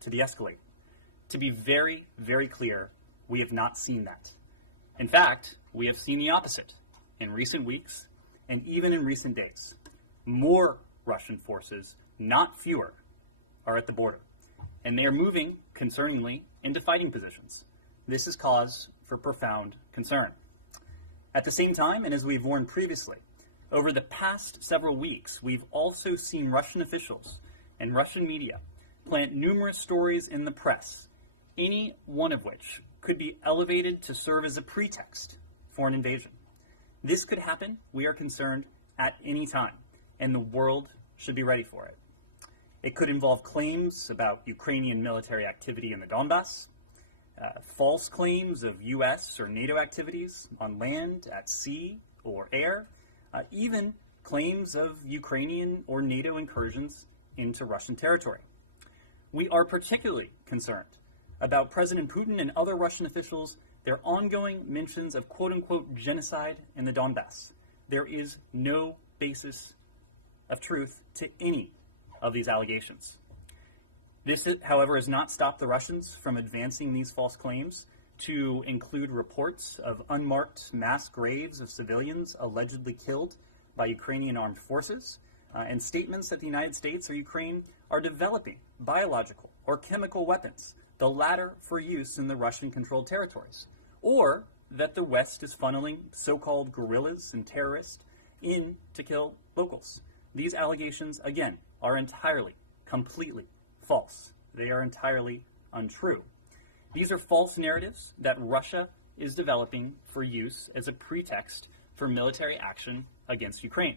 to de-escalate. To be very, very clear, we have not seen that. In fact, we have seen the opposite in recent weeks and even in recent days. More Russian forces, not fewer, are at the border, and they are moving, concerningly, into fighting positions. This is cause for profound concern. At the same time, and as we've warned previously, over the past several weeks, we've also seen Russian officials and Russian media plant numerous stories in the press, any one of which could be elevated to serve as a pretext for an invasion. This could happen, we are concerned, at any time, and the world should be ready for it. It could involve claims about Ukrainian military activity in the Donbass, false claims of U.S. or NATO activities on land, at sea, or air, even claims of Ukrainian or NATO incursions into Russian territory. We are particularly concerned about President Putin and other Russian officials, their ongoing mentions of quote-unquote genocide in the Donbass. There is no basis of truth to any of these allegations. This, however, has not stopped the Russians from advancing these false claims to include reports of unmarked mass graves of civilians allegedly killed by Ukrainian armed forces, and statements that the United States or Ukraine are developing biological or chemical weapons, the latter for use in the Russian-controlled territories, or that the West is funneling so-called guerrillas and terrorists in to kill locals. These allegations, again, are entirely, completely false. They are entirely untrue. These are false narratives that Russia is developing for use as a pretext for military action against Ukraine.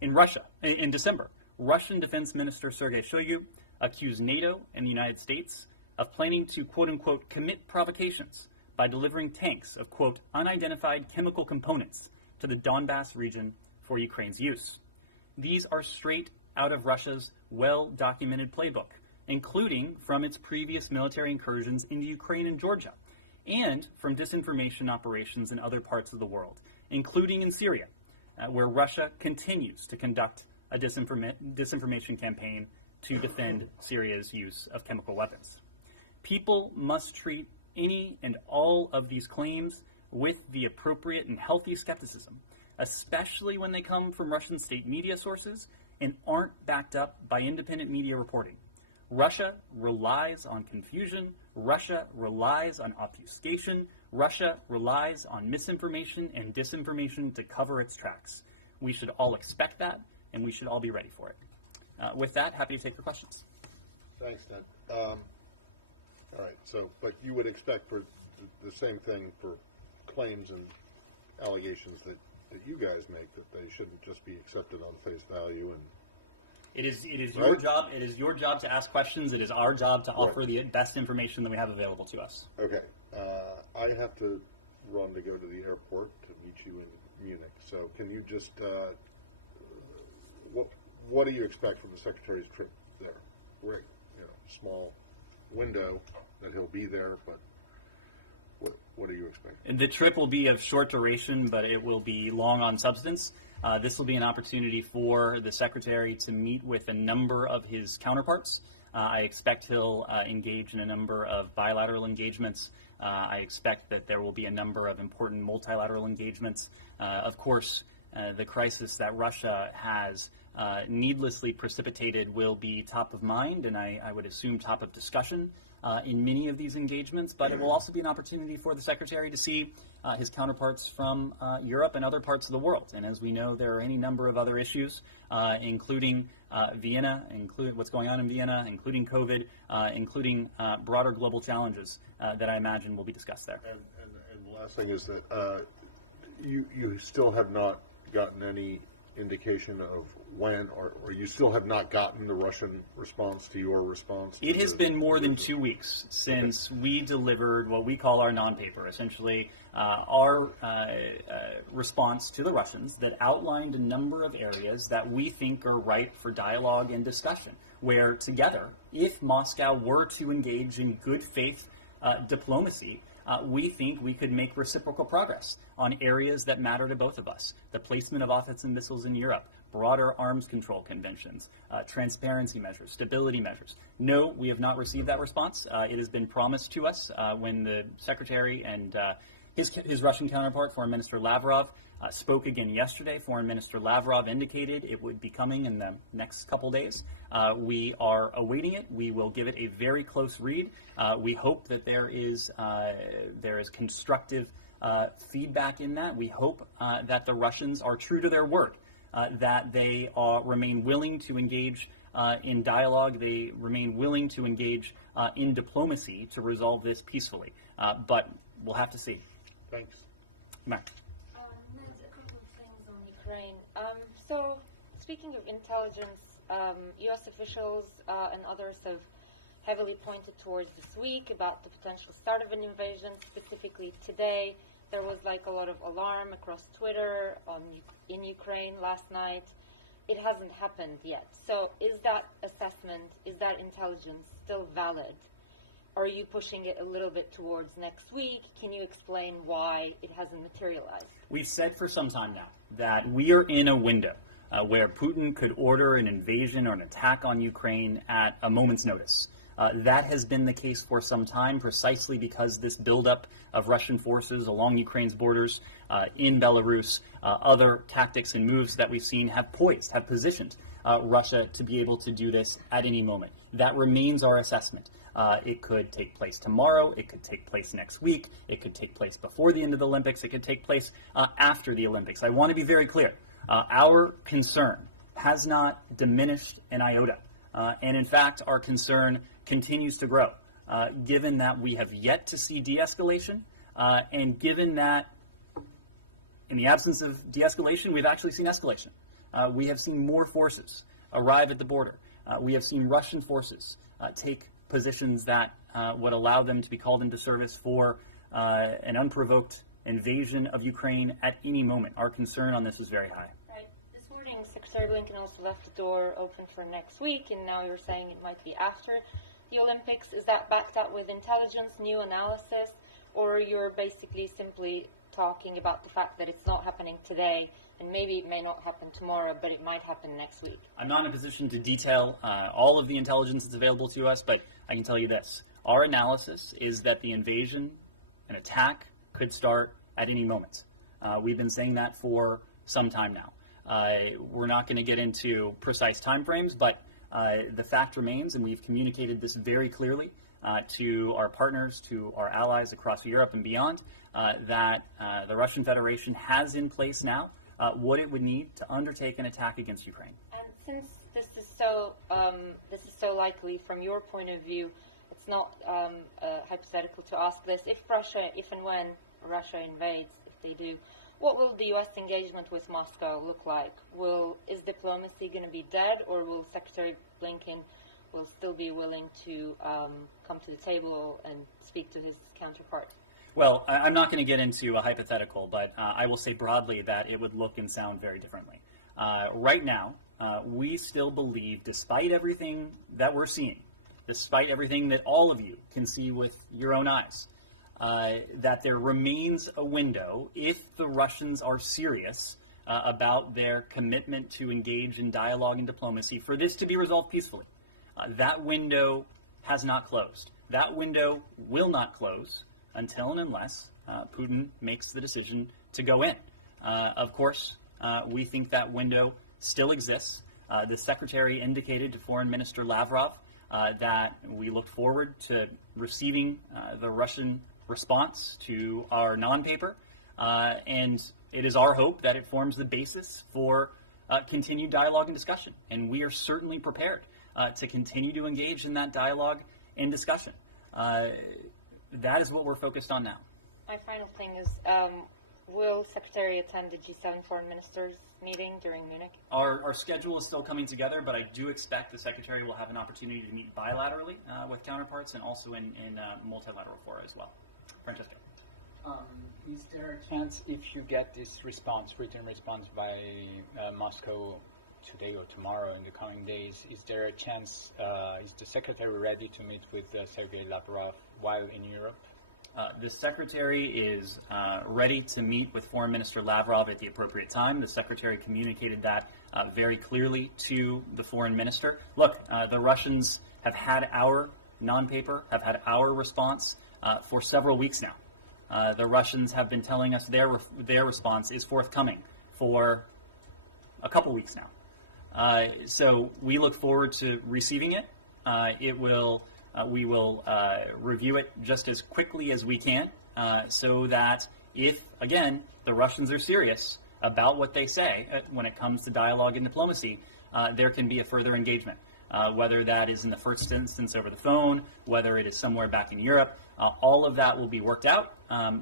In December, Russian Defense Minister Sergei Shoigu accused NATO and the United States of planning to, quote-unquote, commit provocations by delivering tanks of, quote, unidentified chemical components to the Donbass region for Ukraine's use. These are straight out of Russia's well-documented playbook, including from its previous military incursions into Ukraine and Georgia, and from disinformation operations in other parts of the world, including in Syria, where Russia continues to conduct a disinformation campaign to defend Syria's use of chemical weapons. People must treat any and all of these claims with the appropriate and healthy skepticism, especially when they come from Russian state media sources and aren't backed up by independent media reporting. Russia relies on confusion. Russia relies on obfuscation. Russia relies on misinformation and disinformation to cover its tracks. We should all expect that, and we should all be ready for it. With that, happy to take your questions. Thanks, Ned. All right, but you would expect for the same thing for claims and allegations that you guys make, that they shouldn't just be accepted on face value. And It is right? your job. It is your job to ask questions. It is our job to offer the best information that we have available to us. Okay. I have to run to go to the airport to meet you in Munich. So can you just, what do you expect from the Secretary's trip there? Great, small window that he'll be there, but what do you expect? The trip will be of short duration, but it will be long on substance. This will be an opportunity for the Secretary to meet with a number of his counterparts. I expect he'll engage in a number of bilateral engagements. I expect that there will be a number of important multilateral engagements. Of course, the crisis that Russia has needlessly precipitated will be top of mind, and I would assume top of discussion in many of these engagements, but it will also be an opportunity for the Secretary to see his counterparts from Europe and other parts of the world. And as we know, there are any number of other issues, including Vienna, including what's going on in Vienna, including COVID, including broader global challenges that I imagine will be discussed there. And the last thing is that you still have not gotten any indication of when, or you still have not gotten the Russian response to your response? It has been more than 2 weeks since we delivered what we call our non-paper, essentially our response to the Russians that outlined a number of areas that we think are ripe for dialogue and discussion, where together, if Moscow were to engage in good faith diplomacy, we think we could make reciprocal progress on areas that matter to both of us: the placement of offensive missiles in Europe, broader arms control conventions, transparency measures, stability measures. No, we have not received that response. It has been promised to us when the Secretary and his Russian counterpart, Foreign Minister Lavrov, spoke again yesterday. Foreign Minister Lavrov indicated it would be coming in the next couple days. We are awaiting it. We will give it a very close read. We hope that there is constructive feedback in that. We hope that the Russians are true to their word, that they remain willing to engage in dialogue. They remain willing to engage in diplomacy to resolve this peacefully. But we'll have to see. Thanks. Matt. Ned, a couple of things on Ukraine. So, speaking of intelligence, U.S. officials and others have heavily pointed towards this week about the potential start of an invasion. Specifically today, there was like a lot of alarm across Twitter in Ukraine last night. It hasn't happened yet. So, is that assessment, is that intelligence still valid? Are you pushing it a little bit towards next week? Can you explain why it hasn't materialized? We've said for some time now that we are in a window where Putin could order an invasion or an attack on Ukraine at a moment's notice. That has been the case for some time, precisely because this buildup of Russian forces along Ukraine's borders, in Belarus, other tactics and moves that we've seen have positioned Russia to be able to do this at any moment. That remains our assessment. It could take place tomorrow. It could take place next week. It could take place before the end of the Olympics. It could take place after the Olympics. I want to be very clear. Our concern has not diminished an iota. And in fact, our concern continues to grow, given that we have yet to see de-escalation, and given that in the absence of de-escalation, we've actually seen escalation. We have seen more forces arrive at the border. We have seen Russian forces take positions that would allow them to be called into service for an unprovoked invasion of Ukraine at any moment. Our concern on this is very high. Right. This morning, Secretary Blinken also left the door open for next week, and now you're saying it might be after the Olympics. Is that backed up with intelligence, new analysis, or you're basically simply talking about the fact that it's not happening today, and maybe it may not happen tomorrow, but it might happen next week? I'm not in a position to detail all of the intelligence that's available to us, but I can tell you this. Our analysis is that the invasion, an attack, could start at any moment. We've been saying that for some time now. We're not going to get into precise timeframes, but the fact remains, and we've communicated this very clearly to our partners, to our allies across Europe and beyond, that the Russian Federation has in place now what it would need to undertake an attack against Ukraine. And since this is so likely from your point of view, it's not hypothetical to ask this. If and when Russia invades, if they do, what will the U.S. engagement with Moscow look like? Is diplomacy going to be dead, or will Secretary Blinken will still be willing to come to the table and speak to his counterpart? Well, I'm not going to get into a hypothetical, but I will say broadly that it would look and sound very differently. Right now, we still believe, despite everything that we're seeing, despite everything that all of you can see with your own eyes, that there remains a window, if the Russians are serious about their commitment to engage in dialogue and diplomacy, for this to be resolved peacefully. That window has not closed. That window will not close until and unless Putin makes the decision to go in. Of course, we think that window still exists. The Secretary indicated to Foreign Minister Lavrov that we look forward to receiving the Russian response to our non-paper, and it is our hope that it forms the basis for continued dialogue and discussion. And we are certainly prepared to continue to engage in that dialogue and discussion. That is what we're focused on now. My final thing is, will Secretary attend the G7 foreign ministers meeting during Munich? Our schedule is still coming together, but I do expect the Secretary will have an opportunity to meet bilaterally with counterparts and also in multilateral fora as well. Francesco. Is there a chance, if you get this written response by Moscow today or tomorrow in the coming days, is there a chance, is the Secretary ready to meet with Sergei Lavrov while in Europe? The Secretary is ready to meet with Foreign Minister Lavrov at the appropriate time. The Secretary communicated that very clearly to the foreign minister. Look, the Russians have had our non-paper, have had our response for several weeks now. The Russians have been telling us their response is forthcoming for a couple weeks now. So we look forward to receiving it. We will review it just as quickly as we can, so that if, again, the Russians are serious about what they say when it comes to dialogue and diplomacy, there can be a further engagement, whether that is in the first instance over the phone, whether it is somewhere back in Europe. All of that will be worked out,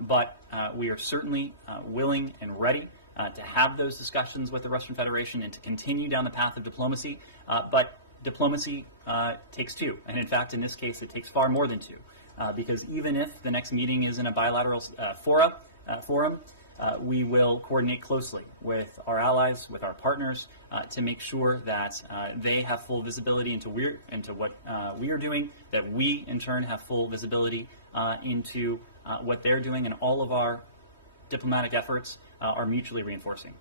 but we are certainly willing and ready to have those discussions with the Russian Federation and to continue down the path of diplomacy. But diplomacy takes two, and in fact, in this case, it takes far more than two, because even if the next meeting is in a bilateral forum, we will coordinate closely with our allies, with our partners, to make sure that they have full visibility into what we are doing, that we, in turn, have full visibility into what they're doing, and all of our diplomatic efforts are mutually reinforcing.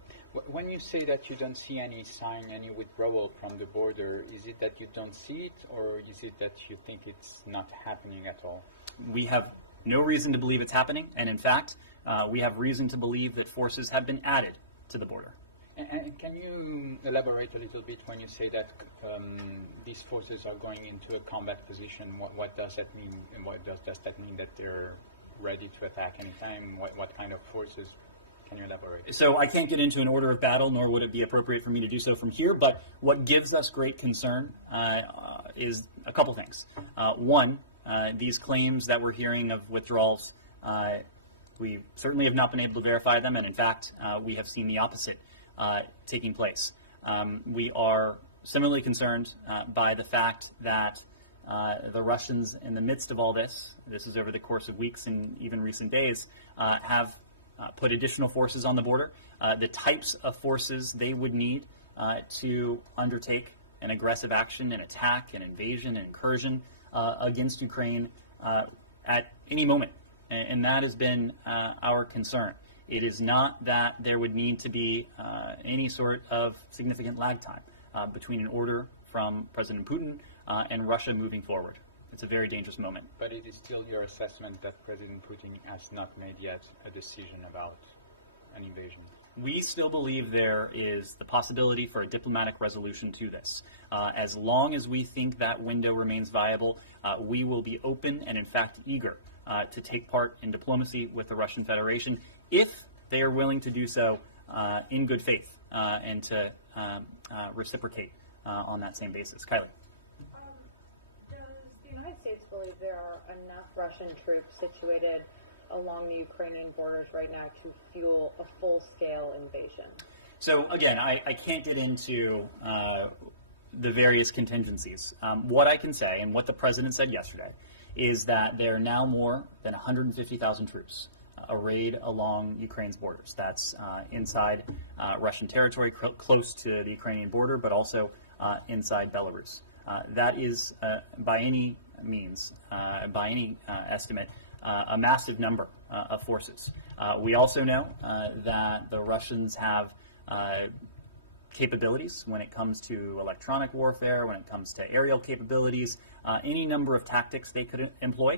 When you say that you don't see any sign, any withdrawal from the border, is it that you don't see it, or is it that you think it's not happening at all? We have no reason to believe it's happening, and in fact, we have reason to believe that forces have been added to the border. And can you elaborate a little bit when you say that these forces are going into a combat position? What does that mean, and what does that mean that they're ready to attack anytime? What kind of forces? Can you elaborate? So I can't get into an order of battle, nor would it be appropriate for me to do so from here, but what gives us great concern is a couple things. One, these claims that we're hearing of withdrawals, we certainly have not been able to verify them, and in fact, we have seen the opposite taking place. We are similarly concerned by the fact that the Russians, in the midst of all this is over the course of weeks and even recent days, have put additional forces on the border. The types of forces they would need to undertake an aggressive action, an attack, an invasion, an incursion against Ukraine at any moment. And that has been our concern. It is not that there would need to be any sort of significant lag time between an order from President Putin and Russia moving forward. It's a very dangerous moment. But it is still your assessment that President Putin has not made yet a decision about an invasion? We still believe there is the possibility for a diplomatic resolution to this. As long as we think that window remains viable, we will be open and, in fact, eager to take part in diplomacy with the Russian Federation if they are willing to do so in good faith and to reciprocate on that same basis. Kylie. Does the United States believe there are enough Russian troops situated along the Ukrainian borders right now to fuel a full-scale invasion? So again, I can't get into the various contingencies. What I can say, and what the president said yesterday, is that there are now more than 150,000 troops arrayed along Ukraine's borders. That's inside Russian territory, close to the Ukrainian border, but also inside Belarus. That is, by any means, by any estimate, a massive number of forces. We also know that the Russians have capabilities when it comes to electronic warfare, when it comes to aerial capabilities, any number of tactics they could employ,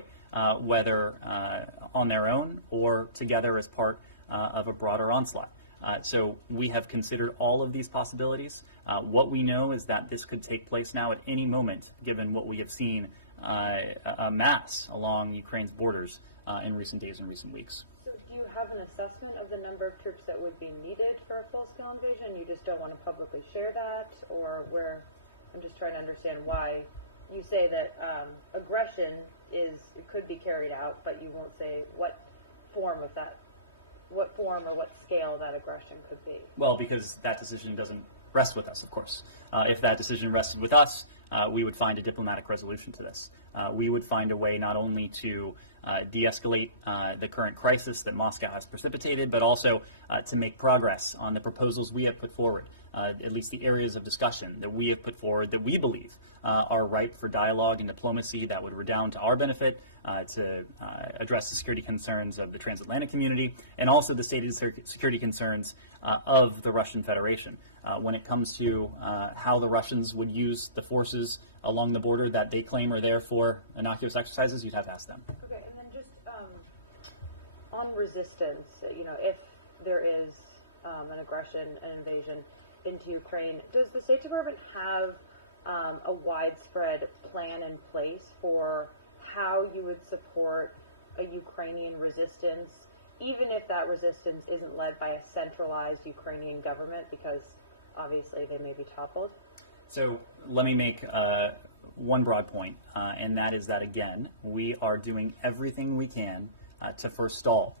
whether on their own or together as part of a broader onslaught. So we have considered all of these possibilities. What we know is that this could take place now at any moment, given what we have seen amass along Ukraine's borders in recent days and recent weeks. So do you have an assessment of the number of troops that would be needed for a full-scale invasion? You just don't want to publicly share that? Or where? I'm just trying to understand why you say that aggression could be carried out, but you won't say what form or what scale that aggression could be. Well, because that decision doesn't rest with us, of course. If that decision rested with us, we would find a diplomatic resolution to this. We would find a way not only to de-escalate the current crisis that Moscow has precipitated, but also to make progress on the proposals we have put forward, at least the areas of discussion that we have put forward that we believe are ripe for dialogue and diplomacy that would redound to our benefit, to address the security concerns of the transatlantic community and also the stated security concerns of the Russian Federation. When it comes to how the Russians would use the forces along the border that they claim are there for innocuous exercises, you'd have to ask them. Okay, and then just on resistance, if there is an aggression, an invasion into Ukraine, does the State Department have a widespread plan in place for how you would support a Ukrainian resistance, even if that resistance isn't led by a centralized Ukrainian government, because obviously they may be toppled? So let me make one broad point, and that is that, again, we are doing everything we can to forestall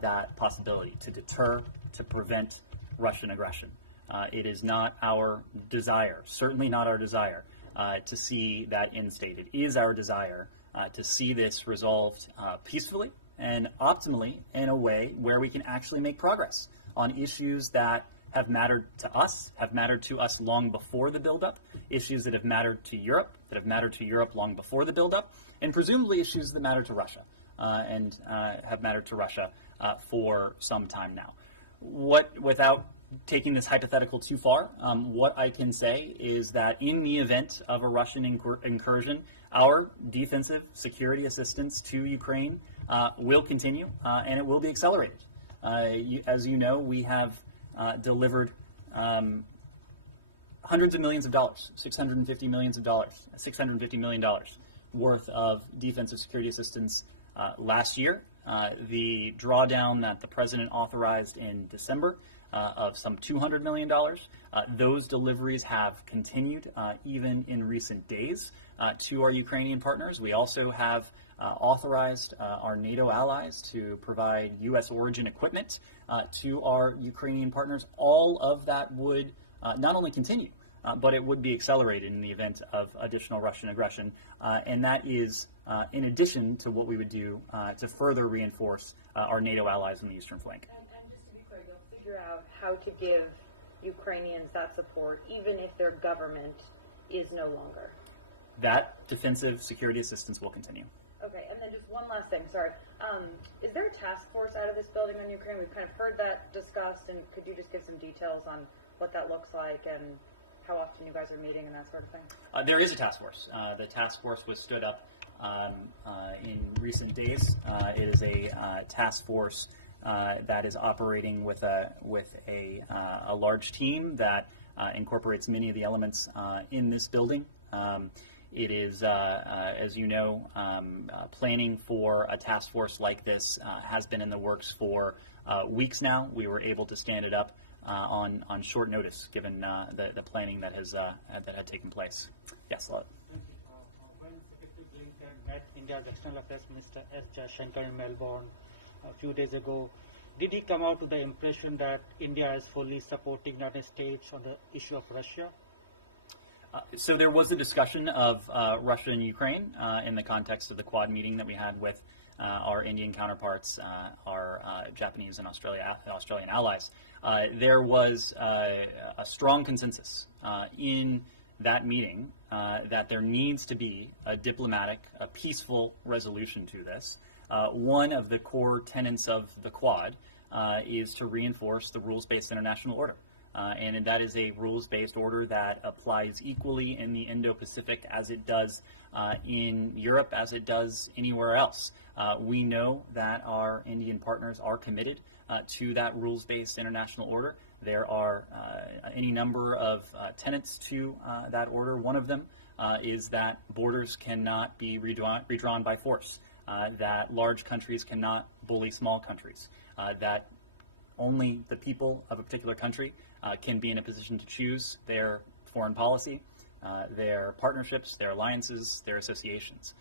that possibility, to deter, to prevent Russian aggression. It is not our desire, certainly not our desire, to see that instated. It is our desire to see this resolved peacefully and optimally in a way where we can actually make progress on issues that have mattered to us long before the buildup, issues that have mattered to Europe, long before the buildup, and presumably issues that matter to Russia and have mattered to Russia for some time now. Without taking this hypothetical too far, what I can say is that in the event of a Russian incursion, our defensive security assistance to Ukraine will continue and it will be accelerated. As you know, we have delivered hundreds of millions of dollars, $650 million worth of defensive security assistance last year. The drawdown that the president authorized in December of some $200 million. Those deliveries have continued even in recent days to our Ukrainian partners. We also have authorized our NATO allies to provide U.S. origin equipment to our Ukrainian partners. All of that would not only continue, but it would be accelerated in the event of additional Russian aggression. And that is in addition to what we would do to further reinforce our NATO allies in the eastern flank. And just to be clear, you'll figure out how to give Ukrainians that support, even if their government is no longer. That defensive security assistance will continue. Okay, and then just one last thing, sorry. Is there a task force out of this building on Ukraine? We've kind of heard that discussed, and could you just give some details on what that looks like and how often you guys are meeting and that sort of thing? There is a task force. The task force was stood up in recent days. It is a task force that is operating with a large team that incorporates many of the elements in this building. It is, as you know, planning for a task force like this has been in the works for weeks now. We were able to stand it up on short notice, given the planning that had taken place. Yes, Lord. When Secretary Blinken met India's External Affairs Minister S. Jaishankar in Melbourne a few days ago, did he come out with the impression that India is fully supporting United States on the issue of Russia? So there was a discussion of Russia and Ukraine in the context of the Quad meeting that we had with our Indian counterparts, our Japanese and Australian allies. There was a strong consensus in that meeting that there needs to be a diplomatic, a peaceful resolution to this. One of the core tenets of the Quad is to reinforce the rules-based international order. And that is a rules-based order that applies equally in the Indo-Pacific as it does in Europe, as it does anywhere else. We know that our Indian partners are committed to that rules-based international order. There are any number of tenets to that order. One of them is that borders cannot be redrawn by force, that large countries cannot bully small countries, that only the people of a particular country can be in a position to choose their foreign policy, their partnerships, their alliances, their associations.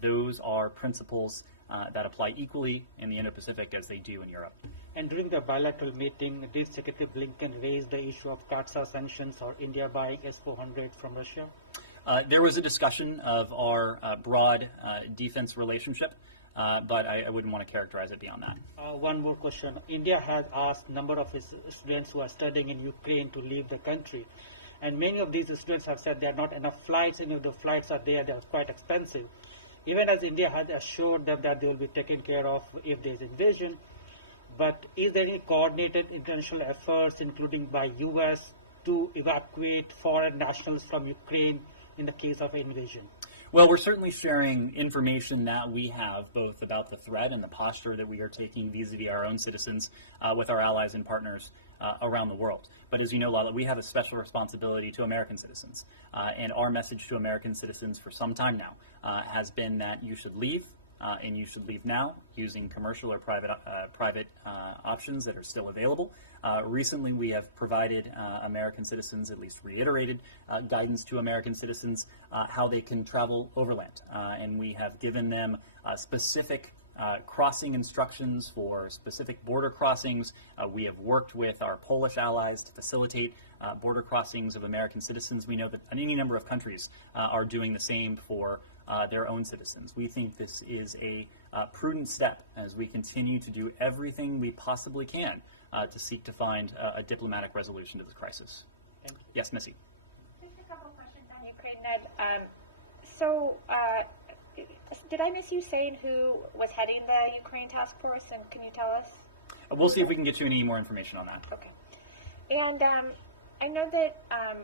Those are principles that apply equally in the Indo-Pacific as they do in Europe. And during the bilateral meeting, did Secretary Blinken raise the issue of CAATSA sanctions or India buying S-400 from Russia? There was a discussion of our broad defense relationship, but I wouldn't want to characterize it beyond that. One more question. India has asked a number of its students who are studying in Ukraine to leave the country. And many of these students have said there are not enough flights, and if the flights are there, they are quite expensive. Even as India has assured them that they will be taken care of if there is invasion, but is there any coordinated international efforts, including by U.S., to evacuate foreign nationals from Ukraine in the case of invasion? Well, we're certainly sharing information that we have, both about the threat and the posture that we are taking vis-a-vis our own citizens with our allies and partners around the world. But as you know, Lala, we have a special responsibility to American citizens. And our message to American citizens for some time now has been that you should leave, and you should leave now using commercial or private options that are still available. Recently, we have provided American citizens, at least reiterated guidance to American citizens how they can travel overland. And we have given them specific crossing instructions for specific border crossings. We have worked with our Polish allies to facilitate border crossings of American citizens. We know that any number of countries are doing the same for their own citizens. We think this is a prudent step as we continue to do everything we possibly can to seek to find a diplomatic resolution to this crisis. Yes, Missy. Just a couple of questions on Ukraine, Ned. Did I miss you saying who was heading the Ukraine task force, and can you tell us? We'll see if we can get you any more information on that. Okay. And I know that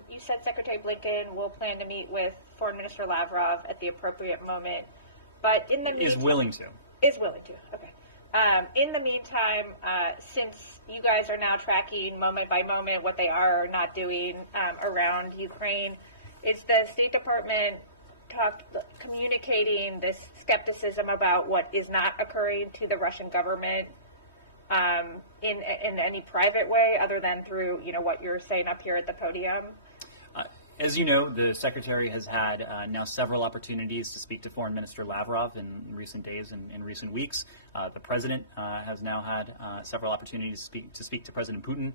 you said Secretary Blinken will plan to meet with Foreign Minister Lavrov at the appropriate moment, but in the meantime... Is willing to. Okay. In the meantime, since you guys are now tracking moment by moment what they are or not doing around Ukraine, is the State Department communicating this skepticism about what is not occurring to the Russian government in any private way other than through, what you're saying up here at the podium? As you know, the Secretary has had now several opportunities to speak to Foreign Minister Lavrov in recent days and in recent weeks. The President has now had several opportunities to speak to President Putin.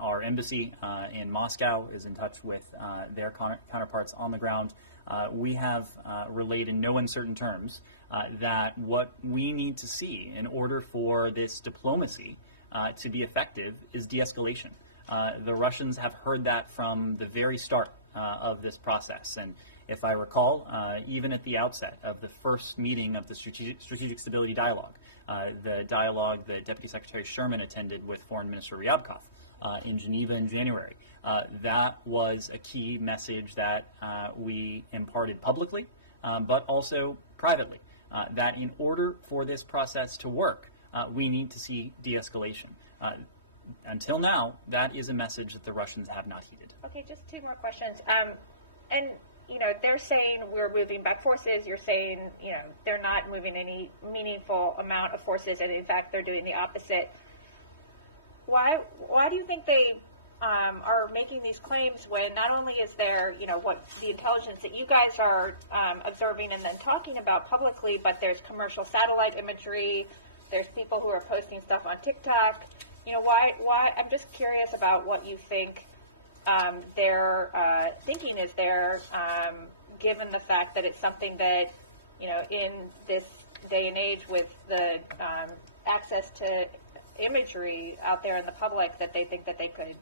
Our embassy in Moscow is in touch with their counterparts on the ground. We have relayed in no uncertain terms that what we need to see in order for this diplomacy to be effective is de-escalation. The Russians have heard that from the very start of this process. And if I recall, even at the outset of the first meeting of the Strategic Stability Dialogue, the dialogue that Deputy Secretary Sherman attended with Foreign Minister Ryabkov in Geneva in January, that was a key message that we imparted publicly, but also privately, that in order for this process to work, we need to see de-escalation. Until now, that is a message that the Russians have not heeded. Okay, just two more questions. And, they're saying we're moving back forces. You're saying, they're not moving any meaningful amount of forces, and in fact, they're doing the opposite. Why do you think they are making these claims when not only is there, what the intelligence that you guys are observing and then talking about publicly, but there's commercial satellite imagery, there's people who are posting stuff on TikTok. Why? I'm just curious about what you think their thinking is there, given the fact that it's something that, in this day and age with the access to imagery out there in the public, that they think that they could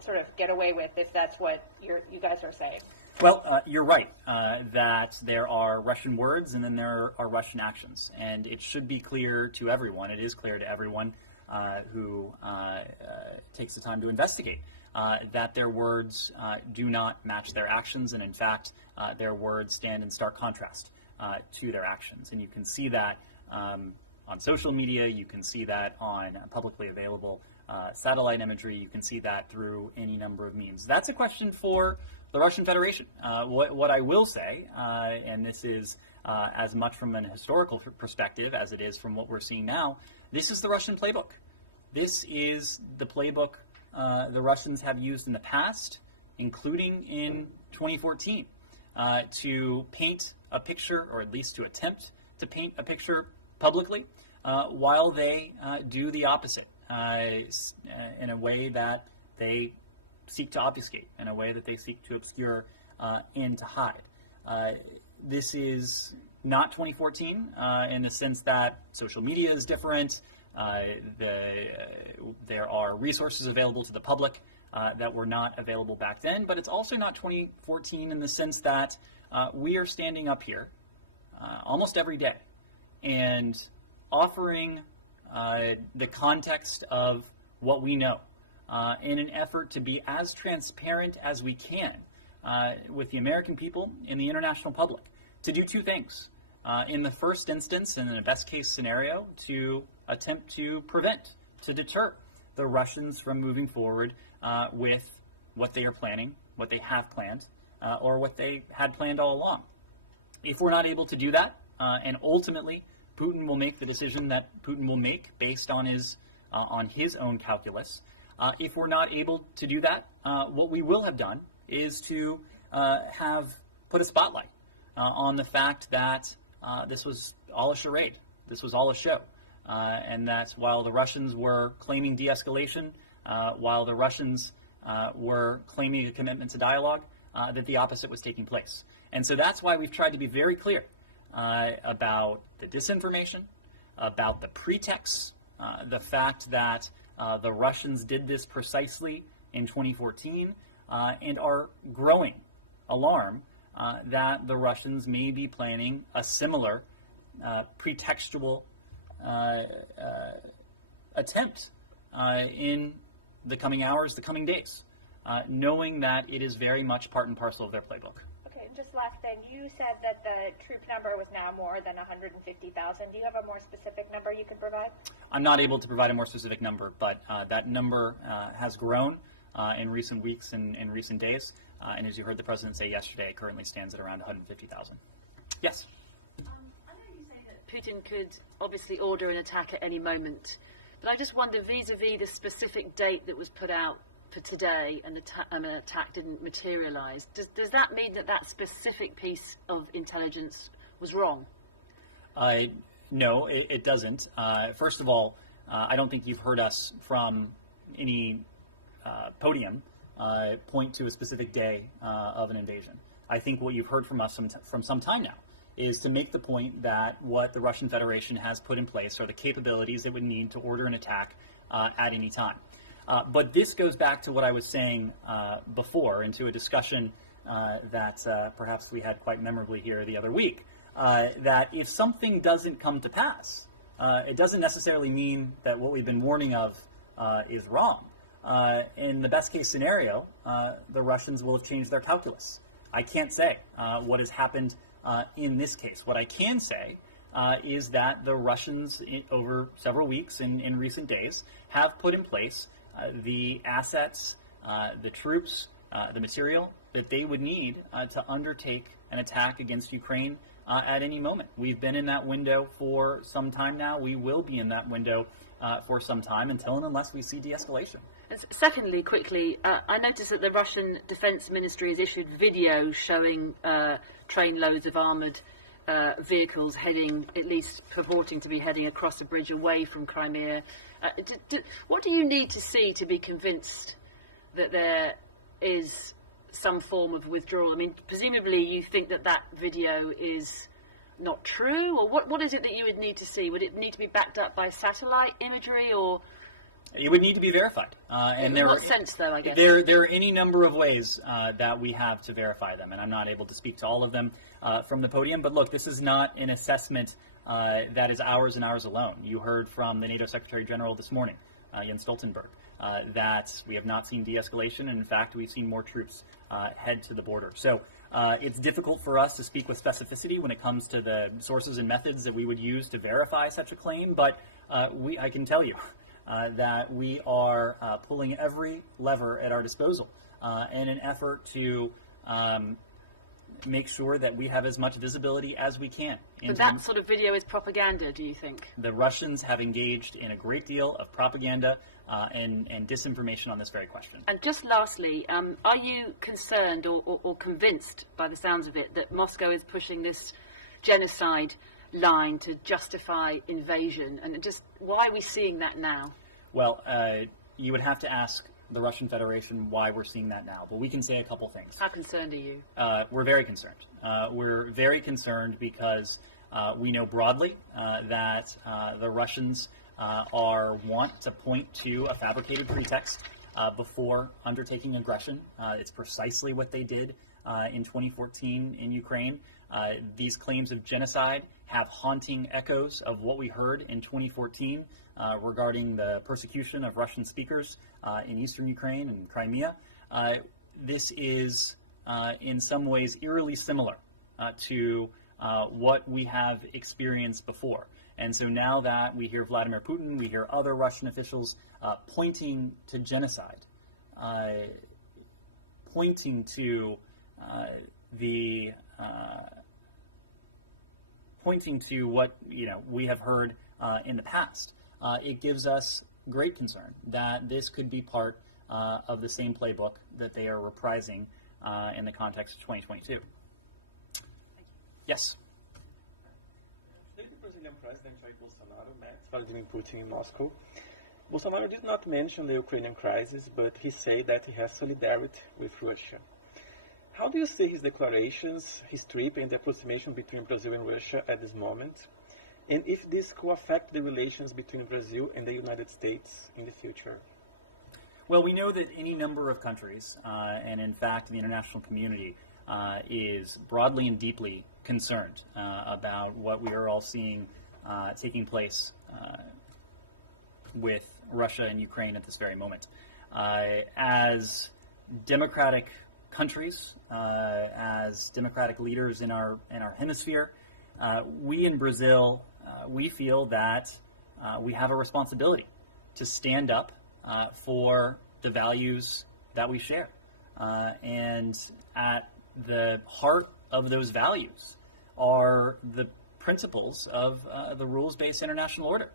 sort of get away with, if that's what you guys are saying. Well, you're right that there are Russian words and then there are Russian actions. And it should be clear to everyone, it is clear to everyone who takes the time to investigate, that their words do not match their actions, and in fact, their words stand in stark contrast to their actions. And you can see that on social media, you can see that on publicly available satellite imagery, you can see that through any number of means. That's a question for the Russian Federation. What I will say, and this is as much from an historical perspective as it is from what we're seeing now, this is the Russian playbook. This is the playbook the Russians have used in the past, including in 2014, to paint a picture, or at least to attempt to paint a picture publicly, while they do the opposite in a way that they seek to obfuscate, in a way that they seek to obscure and to hide. This is not 2014 in the sense that social media is different. There are resources available to the public that were not available back then, but it's also not 2014 in the sense that we are standing up here almost every day and offering the context of what we know in an effort to be as transparent as we can with the American people and the international public to do two things. In the first instance, and in a best case scenario, to attempt to prevent, to deter the Russians from moving forward with what they are planning, what they have planned, or what they had planned all along. If we're not able to do that, and ultimately Putin will make the decision that Putin will make based on his own calculus, if we're not able to do that, what we will have done is to have put a spotlight on the fact that this was all a charade, this was all a show, and that while the Russians were claiming de-escalation, while the Russians were claiming a commitment to dialogue, that the opposite was taking place. And so that's why we've tried to be very clear about the disinformation, about the pretexts, the fact that the Russians did this precisely in 2014, and our growing alarm that the Russians may be planning a similar pretextual attempt in the coming hours, the coming days, knowing that it is very much part and parcel of their playbook. Okay, and just last thing, you said that the troop number was now more than 150,000. Do you have a more specific number you can provide? I'm not able to provide a more specific number, but that number has grown in recent weeks and in recent days. And as you heard the president say yesterday, it currently stands at around 150,000. Yes? I know you say that Putin could obviously order an attack at any moment, but I just wonder, vis-a-vis the specific date that was put out for today and an attack didn't materialize, does that mean that that specific piece of intelligence was wrong? No, it doesn't. First of all, I don't think you've heard us from any podium point to a specific day of an invasion. I think what you've heard from us from some time now is to make the point that what the Russian Federation has put in place are the capabilities it would need to order an attack at any time. But this goes back to what I was saying before, into a discussion that perhaps we had quite memorably here the other week, that if something doesn't come to pass, it doesn't necessarily mean that what we've been warning of is wrong. In the best case scenario, the Russians will have changed their calculus. I can't say what has happened in this case. What I can say is that the Russians, over several weeks in recent days, have put in place the assets, the troops, the material that they would need to undertake an attack against Ukraine at any moment. We've been in that window for some time now. We will be in that window for some time until and unless we see de-escalation. Secondly, quickly, I noticed that the Russian Defense Ministry has issued video showing trainloads of armoured vehicles heading, at least purporting to be heading across a bridge away from Crimea. What do you need to see to be convinced that there is some form of withdrawal? I mean, presumably you think that that video is not true, or what is it that you would need to see? Would it need to be backed up by satellite imagery, or...? It would need to be verified. And in what sense, though, I guess? There are any number of ways that we have to verify them, and I'm not able to speak to all of them from the podium. But look, this is not an assessment that is hours and hours alone. You heard from the NATO Secretary General this morning, Jens Stoltenberg, that we have not seen de-escalation, and in fact, we've seen more troops head to the border. So it's difficult for us to speak with specificity when it comes to the sources and methods that we would use to verify such a claim, but I can tell you that we are pulling every lever at our disposal in an effort to make sure that we have as much visibility as we can. But that sort of video is propaganda, do you think? The Russians have engaged in a great deal of propaganda and disinformation on this very question. And just lastly, are you concerned or convinced, by the sounds of it, that Moscow is pushing this genocide line to justify invasion? And just why are we seeing that now? Well, you would have to ask the Russian Federation why we're seeing that now. But we can say a couple things. How concerned are you? We're very concerned. We're very concerned because we know broadly that the Russians want to point to a fabricated pretext before undertaking aggression. It's precisely what they did in 2014 in Ukraine. These claims of genocide have haunting echoes of what we heard in 2014 regarding the persecution of Russian speakers in eastern Ukraine and Crimea. This is in some ways eerily similar to what we have experienced before. And so now that we hear Vladimir Putin, we hear other Russian officials pointing to genocide, pointing to what we have heard in the past. It gives us great concern that this could be part of the same playbook that they are reprising in the context of 2022. Yes. The Brazilian President Jair Bolsonaro met Vladimir Putin in Moscow. Bolsonaro did not mention the Ukrainian crisis, but he said that he has solidarity with Russia. How do you see his declarations, his trip, and the approximation between Brazil and Russia at this moment? And if this could affect the relations between Brazil and the United States in the future? Well, we know that any number of countries, and in fact the international community, is broadly and deeply concerned about what we are all seeing taking place with Russia and Ukraine at this very moment. As democratic countries, as democratic leaders in our hemisphere, we in Brazil, we feel that we have a responsibility to stand up for the values that we share. And at the heart of those values are the principles of the rules-based international order.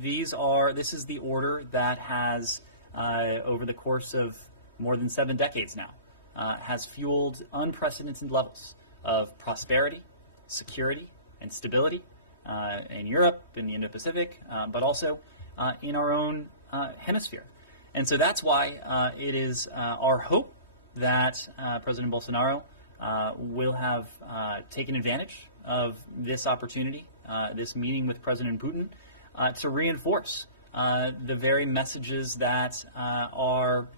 This is the order that has, over the course of more than 7 decades now, has fueled unprecedented levels of prosperity, security, and stability in Europe, in the Indo-Pacific, but also in our own hemisphere. And so that's why it is our hope that President Bolsonaro will have taken advantage of this opportunity, this meeting with President Putin, to reinforce the very messages that are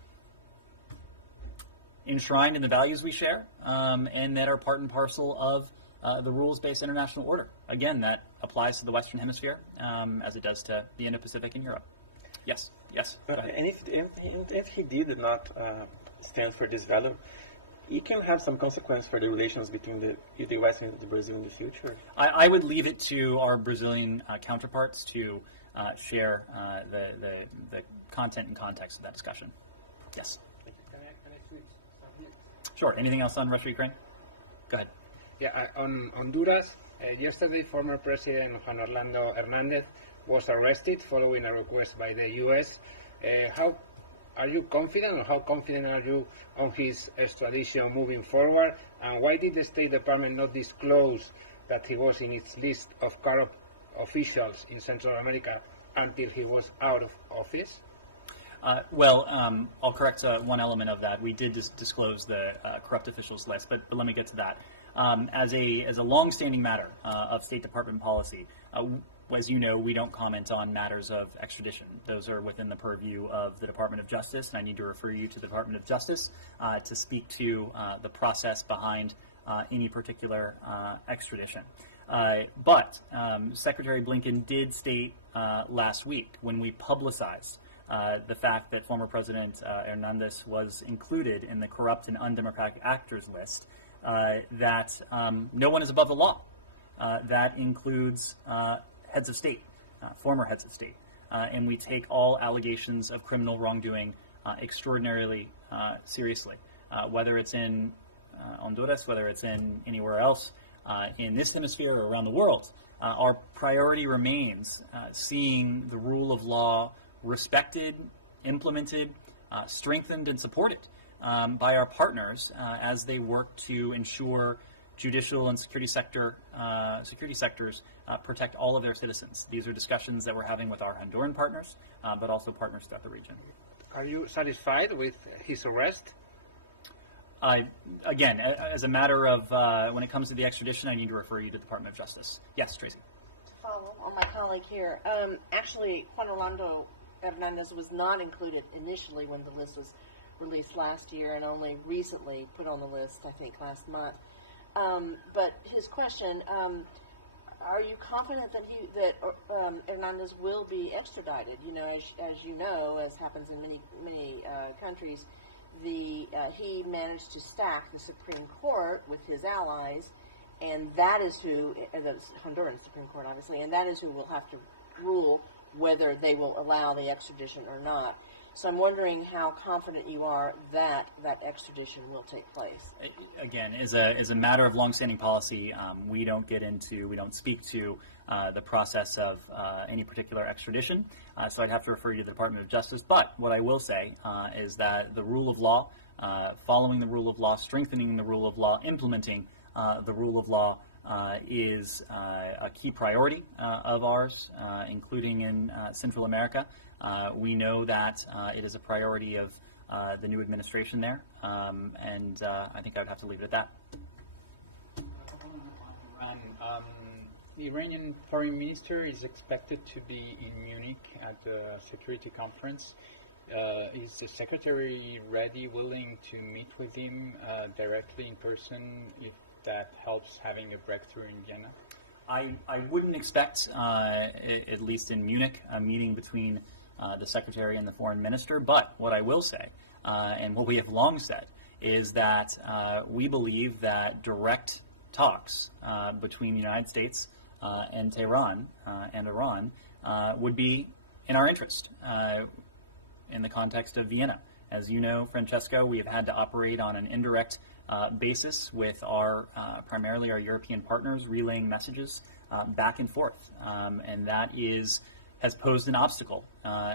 enshrined in the values we share, and that are part and parcel of the rules-based international order. Again, that applies to the Western Hemisphere as it does to the Indo-Pacific and Europe. Yes. And if he did not stand for this value, it can have some consequence for the relations between the U.S. and Brazil in the future. I would leave it to our Brazilian counterparts to share the content and context of that discussion. Yes. Can I switch subjects? Sure. Anything else on Russia-Ukraine? Go ahead. Yeah, on Honduras, yesterday former President Juan Orlando Hernández was arrested following a request by the U.S. How are you confident, or how confident are you on his extradition moving forward? And why did the State Department not disclose that he was in its list of corrupt officials in Central America until he was out of office? I'll correct one element of that. We did disclose the corrupt officials list, but let me get to that. As a long-standing matter of State Department policy, as you know, we don't comment on matters of extradition. Those are within the purview of the Department of Justice, and I need to refer you to the Department of Justice to speak to the process behind any particular extradition. But Secretary Blinken did state last week, when we publicized the fact that former President Hernandez was included in the corrupt and undemocratic actors list, that no one is above the law. That includes heads of state, former heads of state. And we take all allegations of criminal wrongdoing extraordinarily seriously, whether it's in Honduras, whether it's in anywhere else in this hemisphere or around the world. Our priority remains seeing the rule of law respected, implemented, strengthened, and supported by our partners as they work to ensure judicial and security sectors protect all of their citizens. These are discussions that we're having with our Honduran partners, but also partners throughout the region. Are you satisfied with his arrest? Again, as a matter of when it comes to the extradition, I need to refer you to the Department of Justice. Yes, Tracy. To follow on my colleague here, actually, Juan Orlando Hernandez was not included initially when the list was released last year and only recently put on the list, I think, last month. But his question, are you confident that Hernandez will be extradited? You know, as you know, as happens in many countries, he managed to stack the Supreme Court with his allies, and that is who, the Honduran Supreme Court, obviously, and that is who will have to rule whether they will allow the extradition or not. So I'm wondering how confident you are that that extradition will take place. Again, as a matter of longstanding policy, we don't speak to the process of any particular extradition. So I'd have to refer you to the Department of Justice. But what I will say is that the rule of law, following the rule of law, strengthening the rule of law, implementing the rule of law is a key priority of ours, including in Central America. We know that it is a priority of the new administration there, and I think I would have to leave it at that. The Iranian foreign minister is expected to be in Munich at the security conference. Is the secretary ready, willing to meet with him directly in person if that helps having a breakthrough in Vienna? I wouldn't expect, at least in Munich, a meeting between the secretary and the foreign minister. But what I will say, and what we have long said, is that we believe that direct talks between the United States and Tehran and Iran would be in our interest in the context of Vienna. As you know, Francesco, we have had to operate on an indirect basis with our primarily our European partners relaying messages back and forth, and that has posed an obstacle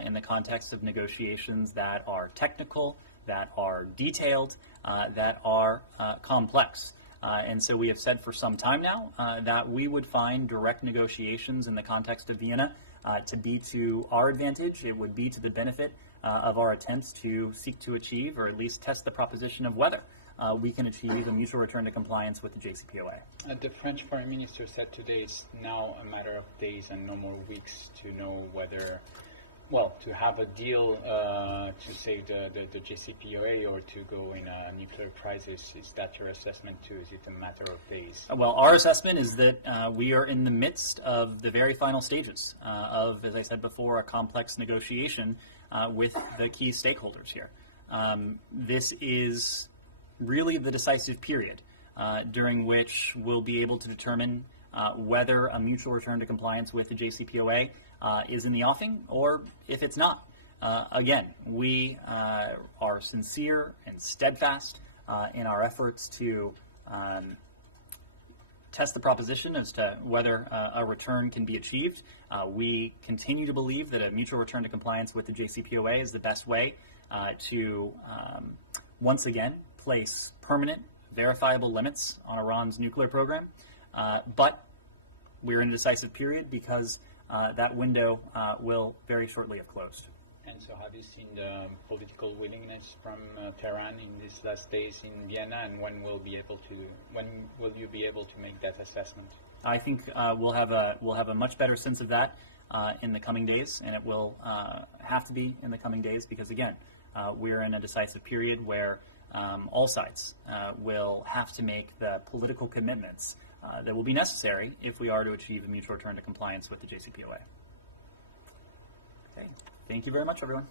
in the context of negotiations that are technical, that are detailed, that are complex. And so we have said for some time now that we would find direct negotiations in the context of Vienna to be to our advantage. It would be to the benefit of our attempts to seek to achieve, or at least test the proposition of whether we can achieve a mutual return to compliance with the JCPOA. The French foreign minister said today it's now a matter of days and no more weeks to know whether, well, to have a deal to save the JCPOA or to go in a nuclear crisis. Is that your assessment too? Is it a matter of days? Well, our assessment is that we are in the midst of the very final stages of, as I said before, a complex negotiation with the key stakeholders here. This is really the decisive period during which we'll be able to determine whether a mutual return to compliance with the JCPOA is in the offing or if it's not. Again, we are sincere and steadfast in our efforts to test the proposition as to whether a return can be achieved. We continue to believe that a mutual return to compliance with the JCPOA is the best way to once again place permanent, verifiable limits on Iran's nuclear program. But we're in a decisive period because that window will very shortly have closed. And so have you seen the political willingness from Tehran in these last days in Vienna, and when will you be able to make that assessment? I think we'll have a much better sense of that in the coming days, and it will have to be in the coming days because, again, we're in a decisive period where all sides will have to make the political commitments that will be necessary if we are to achieve a mutual return to compliance with the JCPOA. Okay. Thank you very much, everyone.